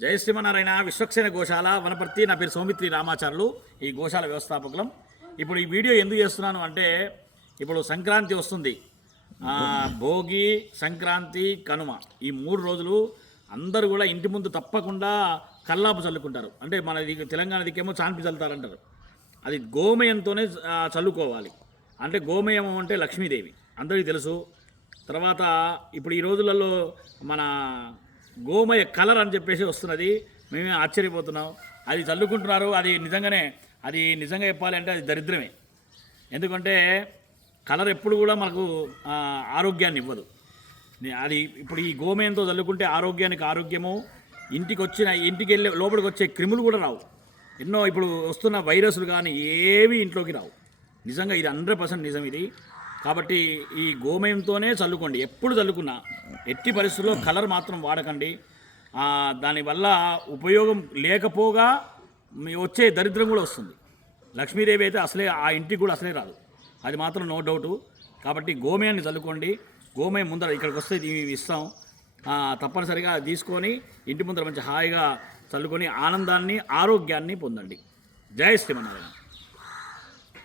జయ శ్రీమన్నారాయణ. విశ్వక్సేన గోశాల వనపర్తి. నా పేరు సౌమిత్రి రామాచార్యులు, ఈ గోశాల వ్యవస్థాపకులం. ఇప్పుడు ఈ వీడియో ఎందుకు చేస్తున్నాను అంటే, ఇప్పుడు సంక్రాంతి వస్తుంది. భోగి, సంక్రాంతి, కనుమ, ఈ 3 రోజులు అందరూ కూడా ఇంటి ముందు తప్పకుండా కల్లాపు చల్లుకుంటారు. అంటే మన తెలంగాణ దిక్కేమో చాన్పి చల్లుతారంటారు. అది గోమయంతోనే చల్లుకోవాలి. అంటే గోమయం అంటే లక్ష్మీదేవి అందరికీ తెలుసు. తర్వాత ఇప్పుడు ఈ రోజులలో మన గోమయ కలర్ అని చెప్పేసి వస్తున్నది. మేమే ఆశ్చర్యపోతున్నాం. అది చల్లుకుంటున్నారు. అది నిజంగా చెప్పాలి అంటే అది దరిద్రమే. ఎందుకంటే కలర్ ఎప్పుడు కూడా మనకు ఆరోగ్యాన్ని ఇవ్వదు. అది ఇప్పుడు ఈ గోమయంతో చల్లుకుంటే ఆరోగ్యానికి ఆరోగ్యము, ఇంటికి వెళ్ళే లోపలికి వచ్చే క్రిములు కూడా రావు. ఎన్నో ఇప్పుడు వస్తున్న వైరస్లు కానీ ఏవి ఇంట్లోకి రావు. నిజంగా ఇది 100% నిజం ఇది. కాబట్టి ఈ గోమయంతోనే చల్లుకోండి. ఎప్పుడు చల్లుకున్నా ఎట్టి పరిస్థితుల్లో కలర్ మాత్రం వాడకండి. దానివల్ల ఉపయోగం లేకపోగా వచ్చే దరిద్రం కూడా వస్తుంది. లక్ష్మీదేవి అయితే అసలే ఆ ఇంటికి కూడా అసలే రాదు, అది మాత్రం నో డౌటు. కాబట్టి గోమయాన్ని చల్లుకోండి. గోమయం ముందర ఇక్కడికి వస్తే ఇవి ఇస్తాం, తప్పనిసరిగా తీసుకొని ఇంటి ముందర మంచి హాయిగా చల్లుకొని ఆనందాన్ని, ఆరోగ్యాన్ని పొందండి. జై శ్రీమన్నారాయణ.